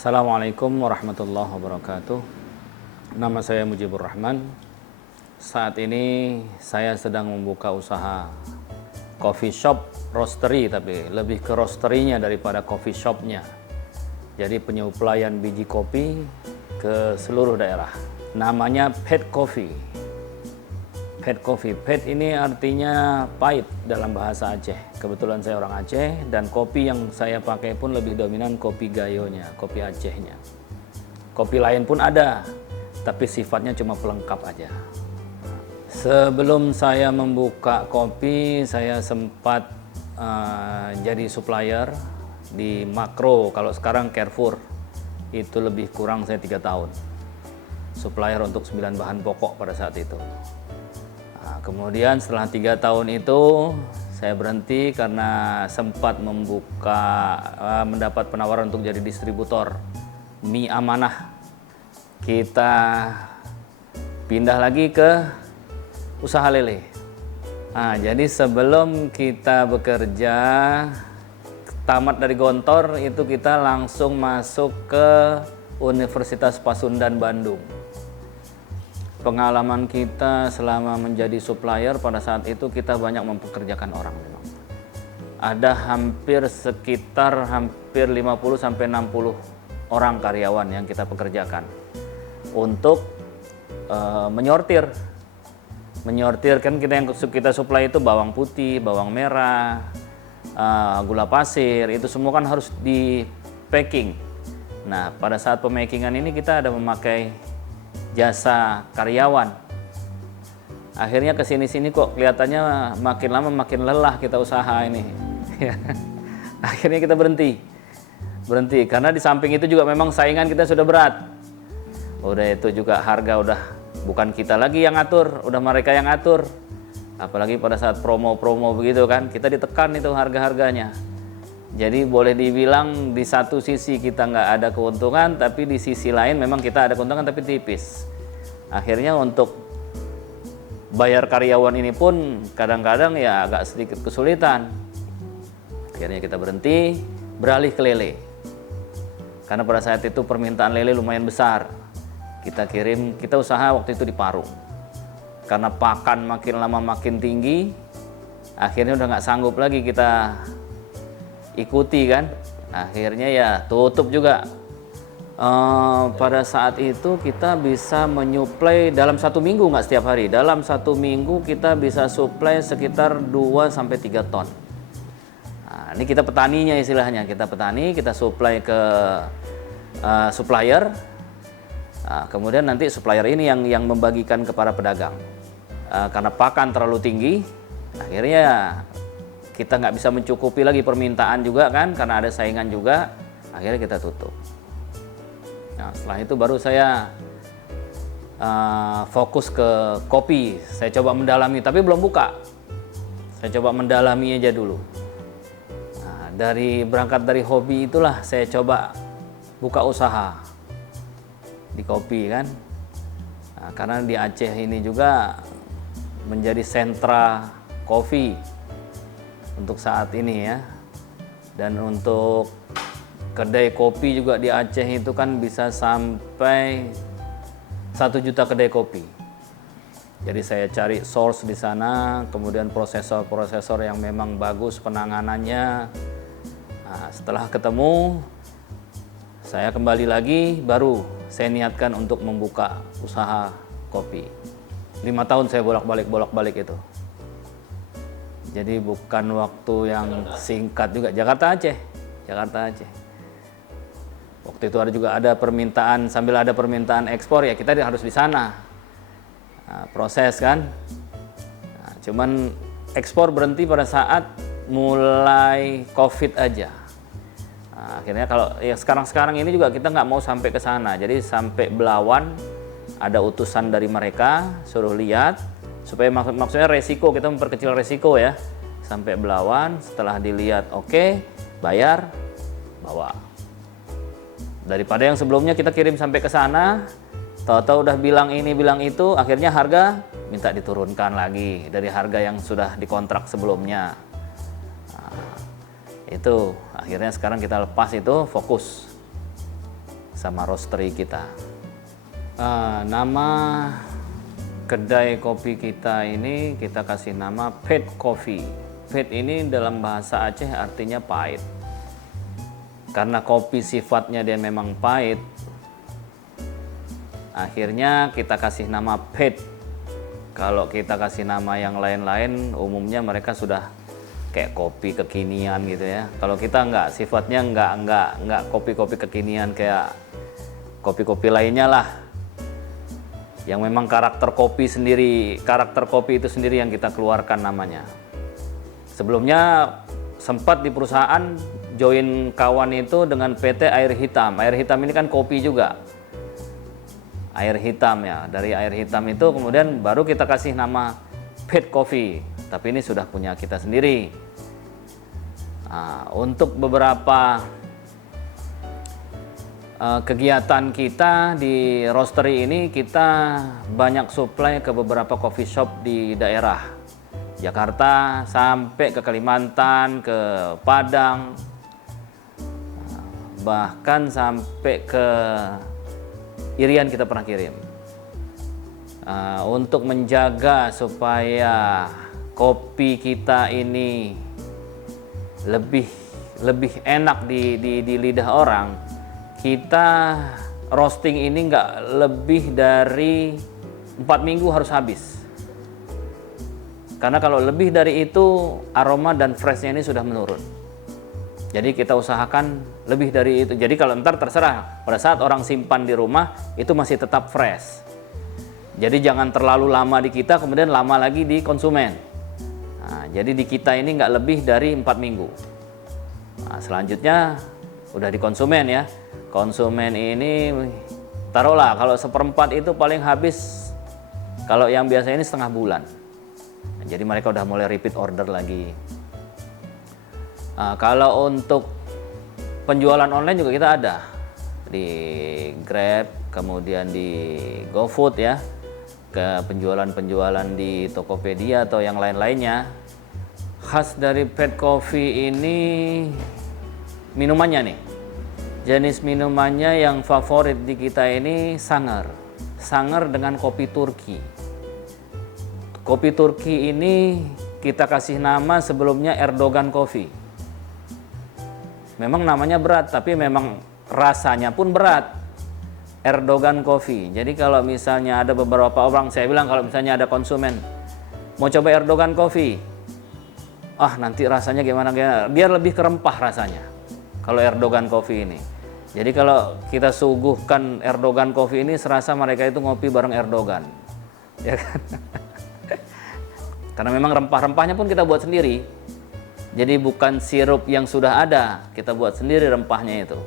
Assalamualaikum warahmatullahi wabarakatuh. Nama saya Mujibur Rahman. Saat ini saya sedang membuka usaha coffee shop roastery, tapi lebih ke roastery-nya daripada coffee shop-nya. Jadi penyuplaian biji kopi ke seluruh daerah. Namanya Pet Coffee. Pet Coffee. Pet ini artinya pahit dalam bahasa Aceh. Kebetulan saya orang Aceh dan kopi yang saya pakai pun lebih dominan kopi gayonya, kopi Acehnya. Kopi lain pun ada, tapi sifatnya cuma pelengkap aja. Sebelum saya membuka kopi, saya sempat jadi supplier di Makro. Kalau sekarang Carrefour, itu lebih kurang saya 3 tahun. Supplier untuk 9 bahan pokok pada saat itu. Kemudian setelah 3 tahun itu saya berhenti karena sempat mendapat penawaran untuk jadi distributor mie amanah. Kita pindah lagi ke usaha lele. Jadi sebelum kita bekerja tamat dari Gontor itu kita langsung masuk ke Universitas Pasundan Bandung. Pengalaman kita selama menjadi supplier pada saat itu kita banyak mempekerjakan orang memang. Ada hampir 50 sampai 60 orang karyawan yang kita pekerjakan untuk menyortir. Menyortir kan kita supply itu bawang putih, bawang merah, gula pasir, itu semua kan harus di packing. Nah, pada saat pemakingan ini kita ada memakai jasa karyawan. Akhirnya kesini-sini kok kelihatannya makin lama makin lelah kita usaha ini. Akhirnya kita berhenti karena di samping itu juga memang saingan kita sudah berat. Udah itu juga harga udah bukan kita lagi yang atur, udah mereka yang atur. Apalagi pada saat promo-promo begitu kan, kita ditekan itu harga-harganya. Jadi boleh dibilang di satu sisi kita nggak ada keuntungan, tapi di sisi lain memang kita ada keuntungan tapi tipis. Akhirnya untuk bayar karyawan ini pun kadang-kadang ya agak sedikit kesulitan. Akhirnya kita berhenti, beralih ke lele. Karena pada saat itu permintaan lele lumayan besar. Kita usaha waktu itu di Parung. Karena pakan makin lama makin tinggi, akhirnya udah nggak sanggup lagi kita ikuti kan, akhirnya ya tutup juga. Pada saat itu kita bisa menyuplai dalam 1 minggu, nggak setiap hari, dalam 1 minggu kita bisa suplai sekitar 2-3 ton. Nah, ini kita petaninya istilahnya, kita petani, kita suplai ke supplier. Kemudian nanti supplier ini yang membagikan kepada pedagang. Karena pakan terlalu tinggi, akhirnya kita nggak bisa mencukupi lagi permintaan juga kan, karena ada saingan juga, akhirnya kita tutup. Nah, setelah itu baru saya fokus ke kopi. Saya coba mendalami, tapi belum buka. Saya coba mendalami aja dulu. Nah, berangkat dari hobi itulah saya coba buka usaha di kopi kan. Nah, karena di Aceh ini juga menjadi sentra kopi untuk saat ini ya. Dan untuk kedai kopi juga di Aceh itu kan bisa sampai 1 juta kedai kopi. Jadi saya cari source di sana, kemudian prosesor yang memang bagus penanganannya. Nah, setelah ketemu, saya kembali lagi, baru saya niatkan untuk membuka usaha kopi. 5 tahun saya bolak-balik itu. Jadi bukan waktu yang singkat juga. Jakarta Aceh. Waktu itu ada permintaan, sambil ada permintaan ekspor ya kita harus di sana. Nah, proses kan. Nah, cuman ekspor berhenti pada saat mulai COVID aja. Nah, akhirnya kalau ya sekarang ini juga kita nggak mau sampai ke sana. Jadi sampai Belawan ada utusan dari mereka suruh lihat. Supaya maksudnya resiko, kita memperkecil resiko ya. Sampai Belawan, setelah dilihat oke, bayar, bawa. Daripada yang sebelumnya kita kirim sampai ke sana, tahu-tahu udah bilang ini bilang itu, akhirnya harga minta diturunkan lagi dari harga yang sudah dikontrak sebelumnya. Nah, itu akhirnya sekarang kita lepas itu, fokus sama roastery kita. Nama kedai kopi kita ini kita kasih nama Pahit Coffee. Pahit ini dalam bahasa Aceh artinya pahit. Karena kopi sifatnya dia memang pahit, akhirnya kita kasih nama Pahit. Kalau kita kasih nama yang lain-lain, umumnya mereka sudah kayak kopi kekinian gitu ya. Kalau kita enggak, sifatnya enggak kopi-kopi kekinian kayak kopi-kopi lainnya lah. Yang memang karakter kopi itu sendiri yang kita keluarkan namanya. Sebelumnya sempat di perusahaan join kawan itu dengan PT Air Hitam. Air Hitam ini kan kopi juga. Air hitam ya, dari air hitam itu kemudian baru kita kasih nama Pahit Coffee, tapi ini sudah punya kita sendiri. Untuk beberapa kegiatan kita di roastery ini, kita banyak supply ke beberapa coffee shop di daerah Jakarta sampai ke Kalimantan, ke Padang, bahkan sampai ke Irian kita pernah kirim. Untuk menjaga supaya kopi kita ini lebih enak di lidah orang, kita roasting ini nggak lebih dari 4 minggu harus habis. Karena kalau lebih dari itu, aroma dan freshnya ini sudah menurun. Jadi kita usahakan lebih dari itu. Jadi kalau ntar terserah, pada saat orang simpan di rumah itu masih tetap fresh. Jadi jangan terlalu lama di kita, kemudian lama lagi di konsumen. Jadi di kita ini nggak lebih dari 4 minggu. Selanjutnya udah di konsumen ya. Konsumen ini taruhlah kalau 1/4 itu paling habis. Kalau yang biasa ini setengah bulan. Jadi mereka udah mulai repeat order lagi. Kalau untuk penjualan online juga kita ada di Grab, kemudian di GoFood ya, ke penjualan di Tokopedia atau yang lain-lainnya. Khas dari Pahit Coffee ini minumannya nih, jenis minumannya yang favorit di kita ini sangar dengan kopi Turki. Kopi Turki ini kita kasih nama sebelumnya Erdogan Coffee. Memang namanya berat, tapi memang rasanya pun berat. Erdogan Coffee. Jadi kalau misalnya ada beberapa orang, saya bilang kalau misalnya ada konsumen mau coba Erdogan Coffee, nanti rasanya gimana? Dia lebih kerempah rasanya kalau Erdogan Coffee ini. Jadi kalau kita suguhkan Erdogan Coffee ini, serasa mereka itu ngopi bareng Erdogan, ya kan? Karena memang rempah-rempahnya pun kita buat sendiri. Jadi bukan sirup yang sudah ada, kita buat sendiri rempahnya itu.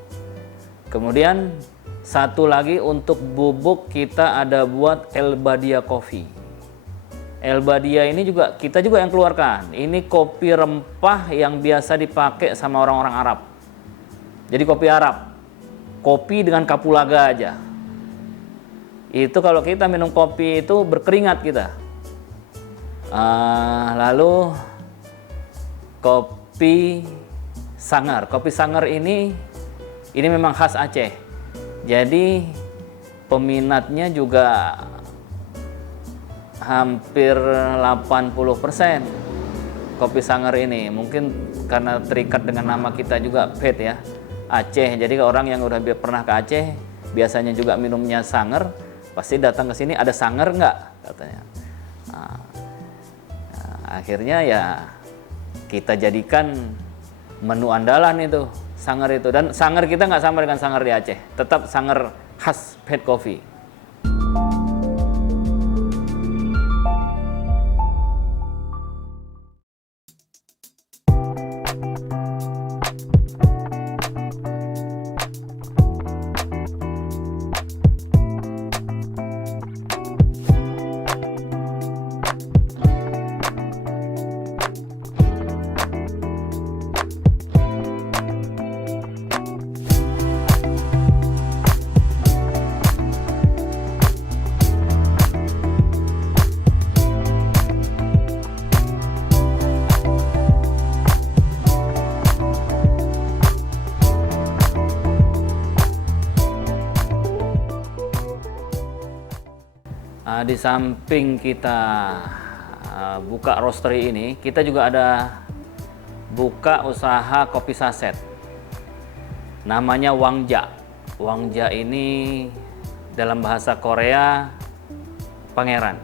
Kemudian satu lagi untuk bubuk kita ada buat Elbadia Coffee. Elbadia ini juga kita yang keluarkan. Ini kopi rempah yang biasa dipakai sama orang-orang Arab. Jadi kopi Arab, kopi dengan kapulaga aja. Itu kalau kita minum kopi itu berkeringat kita. Lalu kopi sangar ini memang khas Aceh. Jadi peminatnya juga hampir 80% kopi sangar ini. Mungkin karena terikat dengan nama kita juga Pahit ya, Aceh. Jadi orang yang udah pernah ke Aceh biasanya juga minumnya sangar, pasti datang ke sini, ada sangar nggak katanya. Akhirnya ya kita jadikan menu andalan itu, sangar itu. Dan sangar kita nggak sama dengan sangar di Aceh, tetap sangar khas Pahit Coffee. Di samping kita buka roastery ini, kita juga ada buka usaha kopi saset. Namanya Wangja. Wangja ini dalam bahasa Korea pangeran.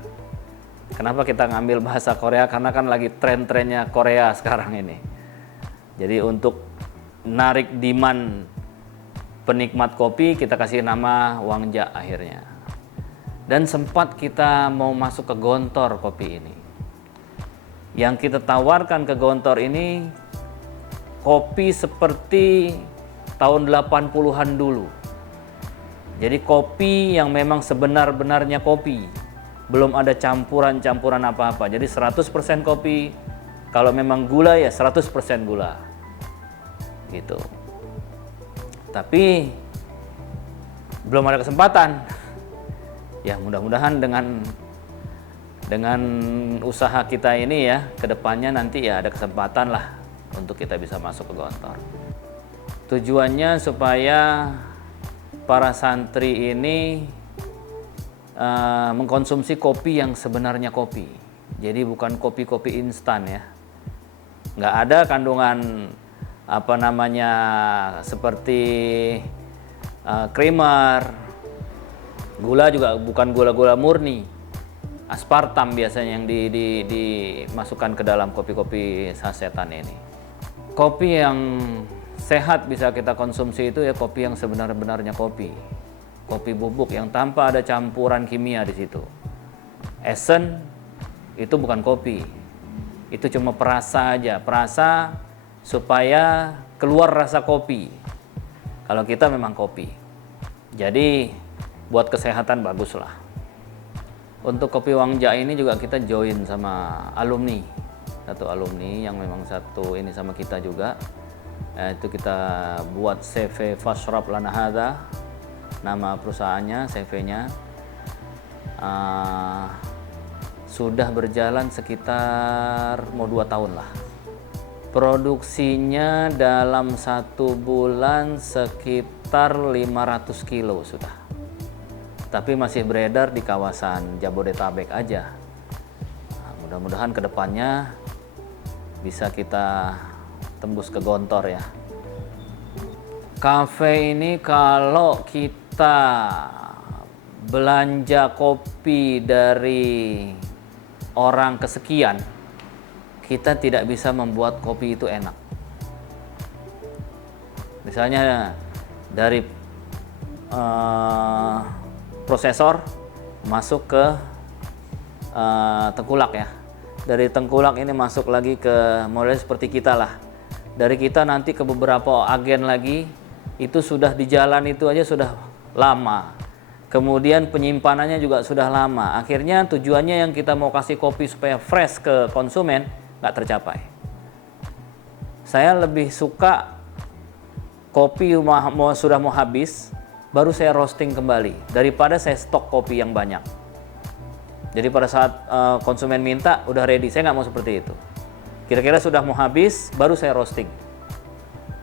Kenapa kita ngambil bahasa Korea? Karena kan lagi tren-trennya Korea sekarang ini. Jadi untuk narik demand penikmat kopi, kita kasih nama Wangja akhirnya. Dan sempat kita mau masuk ke Gontor kopi ini. Yang kita tawarkan ke Gontor ini kopi seperti tahun 80-an dulu. Jadi kopi yang memang sebenar-benarnya kopi. Belum ada campuran-campuran apa-apa. Jadi 100% kopi. Kalau memang gula ya 100% gula. Gitu. Tapi belum ada kesempatan. Ya mudah-mudahan dengan usaha kita ini ya, kedepannya nanti ya ada kesempatan lah untuk kita bisa masuk ke Gontor. Tujuannya supaya para santri ini mengkonsumsi kopi yang sebenarnya kopi. Jadi bukan kopi-kopi instan ya. Nggak ada kandungan seperti creamer. Gula juga bukan gula-gula murni. Aspartam biasanya yang dimasukkan ke dalam kopi-kopi sasetan ini. Kopi yang sehat bisa kita konsumsi itu ya kopi yang sebenar-benarnya kopi. Kopi bubuk yang tanpa ada campuran kimia di situ. Esen itu bukan kopi. Itu cuma perasa aja, perasa supaya keluar rasa kopi. Kalau kita memang kopi. Jadi buat kesehatan bagus lah. Untuk kopi Wangja ini juga kita join sama alumni. Satu alumni yang memang satu ini sama kita juga. Itu kita buat CV Fashrab Lana Hadza. Nama perusahaannya, CV-nya. Sudah berjalan sekitar mau 2 tahun lah. Produksinya dalam 1 bulan sekitar 500 kilo sudah. Tapi masih beredar di kawasan Jabodetabek aja. Mudah-mudahan kedepannya bisa kita tembus ke Gontor ya. Cafe ini kalau kita belanja kopi dari orang kesekian, kita tidak bisa membuat kopi itu enak. Misalnya dari prosesor masuk ke tengkulak ya. Dari tengkulak ini masuk lagi ke model seperti kita lah. Dari kita nanti ke beberapa agen lagi, itu sudah di jalan itu aja sudah lama. Kemudian penyimpanannya juga sudah lama. Akhirnya tujuannya yang kita mau kasih kopi supaya fresh ke konsumen nggak tercapai. Saya lebih suka kopi sudah mau habis, baru saya roasting kembali daripada saya stok kopi yang banyak. Jadi pada saat konsumen minta udah ready, saya nggak mau seperti itu. Kira-kira sudah mau habis baru saya roasting.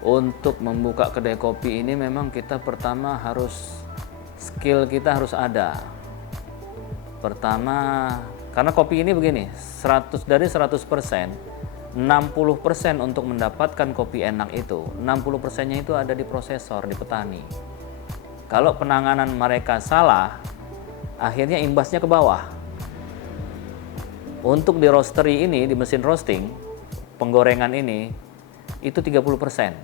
Untuk membuka kedai kopi ini memang kita pertama skill kita harus ada. Pertama, karena kopi ini begini, dari 100%, 60% untuk mendapatkan kopi enak itu, 60%-nya itu ada di prosesor, di petani. Kalau penanganan mereka salah, akhirnya imbasnya ke bawah. Untuk di roastery ini, di mesin roasting, penggorengan ini, itu 30%.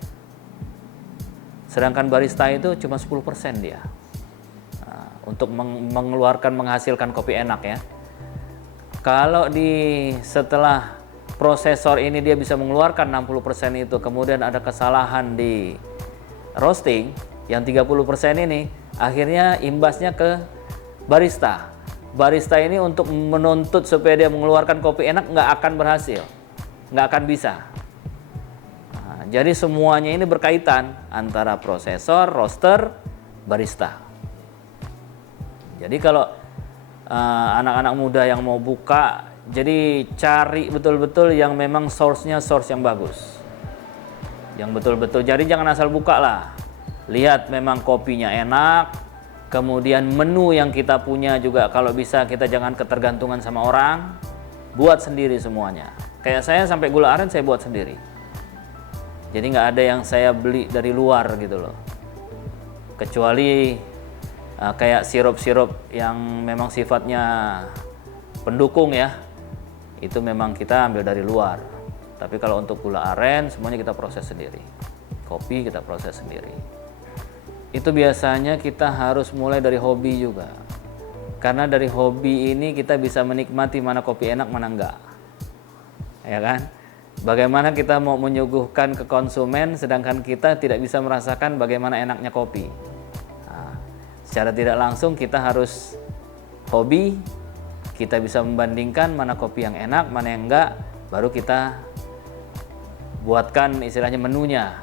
Sedangkan barista itu cuma 10% dia. Nah, untuk menghasilkan kopi enak ya. Kalau setelah prosesor ini dia bisa mengeluarkan 60% itu, kemudian ada kesalahan di roasting, yang 30% ini akhirnya imbasnya ke barista. Barista ini untuk menuntut supaya dia mengeluarkan kopi enak nggak akan berhasil, nggak akan bisa. Nah, jadi semuanya ini berkaitan antara prosesor, roaster, barista. Jadi kalau anak-anak muda yang mau buka, jadi cari betul-betul yang memang source-nya source yang bagus, yang betul-betul. Jadi jangan asal buka lah. Lihat memang kopinya enak, Kemudian menu yang kita punya juga kalau bisa kita jangan ketergantungan sama orang, buat sendiri semuanya. Kayak saya sampai gula aren saya buat sendiri. Jadi nggak ada yang saya beli dari luar gitu loh. Kecuali kayak sirup-sirup yang memang sifatnya pendukung ya, itu memang kita ambil dari luar. Tapi kalau untuk gula aren semuanya kita proses sendiri. Kopi kita proses sendiri. Itu biasanya kita harus mulai dari hobi juga. Karena dari hobi ini kita bisa menikmati mana kopi enak, mana enggak. Ya kan? Bagaimana kita mau menyuguhkan ke konsumen sedangkan kita tidak bisa merasakan bagaimana enaknya kopi. Nah, secara tidak langsung kita harus hobi, kita bisa membandingkan mana kopi yang enak, mana yang enggak, baru kita buatkan istilahnya menunya.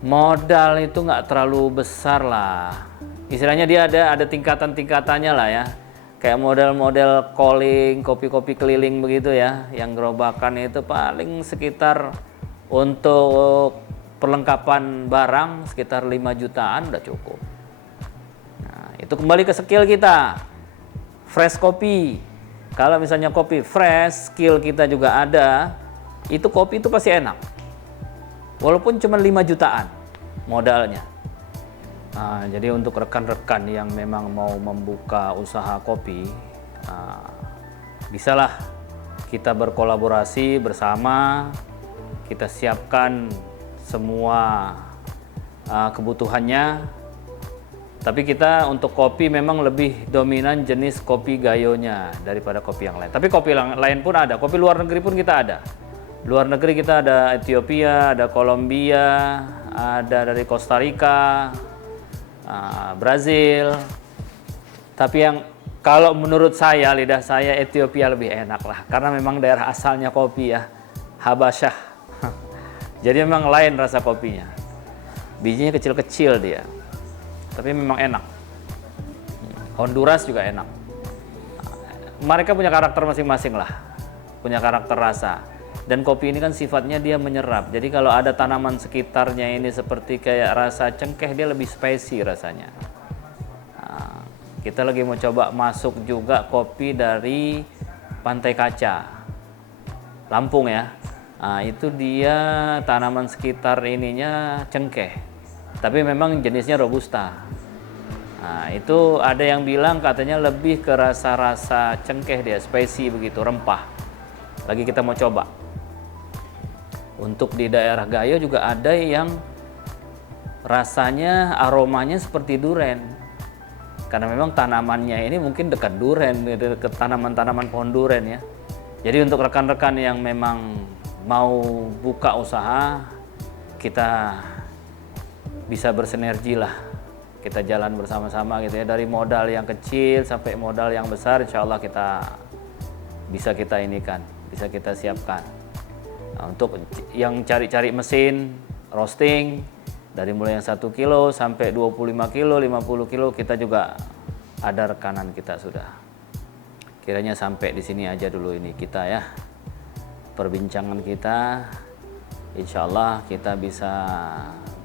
Modal itu nggak terlalu besar lah, istilahnya dia ada tingkatan-tingkatannya lah ya, kayak model-model calling, kopi-kopi keliling begitu ya, yang gerobakan itu paling sekitar untuk perlengkapan barang sekitar 5 jutaan udah cukup. Nah, itu kembali ke skill kita, fresh kopi. Kalau misalnya kopi fresh, skill kita juga ada, itu kopi itu pasti enak. Walaupun cuma 5 jutaan modalnya. Nah, jadi untuk rekan-rekan yang memang mau membuka usaha kopi, bisalah kita berkolaborasi bersama, kita siapkan semua kebutuhannya. Tapi kita untuk kopi memang lebih dominan jenis kopi gayonya daripada kopi yang lain. Tapi kopi lain pun ada, kopi luar negeri pun kita ada. Luar negeri kita ada Ethiopia, ada Kolombia, ada dari Costa Rica, Brazil. Tapi yang kalau menurut saya, lidah saya Ethiopia lebih enak lah. Karena memang daerah asalnya kopi ya, Habasyah. Jadi memang lain rasa kopinya. Bijinya kecil-kecil dia, tapi memang enak. Honduras juga enak. Mereka punya karakter masing-masing lah, punya karakter rasa. Dan kopi ini kan sifatnya dia menyerap. Jadi kalau ada tanaman sekitarnya ini seperti kayak rasa cengkeh, dia lebih spicy rasanya. Nah, kita lagi mau coba masuk juga kopi dari Pantai Kaca, Lampung ya. Nah, itu dia tanaman sekitar ininya cengkeh. Tapi memang jenisnya robusta. Nah, itu ada yang bilang katanya lebih ke rasa-rasa cengkeh dia, spicy begitu, rempah. Lagi kita mau coba. Untuk di daerah Gayo juga ada yang rasanya aromanya seperti duren. Karena memang tanamannya ini mungkin dekat duren, dekat tanaman-tanaman pohon duren ya. Jadi untuk rekan-rekan yang memang mau buka usaha, kita bisa bersinergi lah. Kita jalan bersama-sama gitu ya. Dari modal yang kecil sampai modal yang besar, insya Allah bisa kita siapkan. Nah, untuk yang cari-cari mesin roasting dari mulai yang 1 kilo sampai 25 kilo, 50 kilo kita juga ada rekanan kita sudah. Kiranya sampai di sini aja dulu ini kita ya. Perbincangan kita, insya Allah kita bisa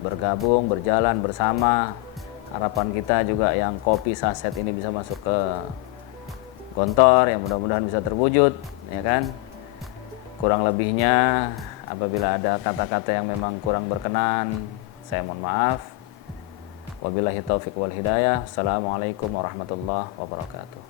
bergabung, berjalan bersama. Harapan kita juga yang kopi saset ini bisa masuk ke Gontor, yang mudah-mudahan bisa terwujud, ya kan? Kurang lebihnya apabila ada kata-kata yang memang kurang berkenan, saya mohon maaf. Wabillahi taufiq wal hidayah. Assalamualaikum warahmatullahi wabarakatuh.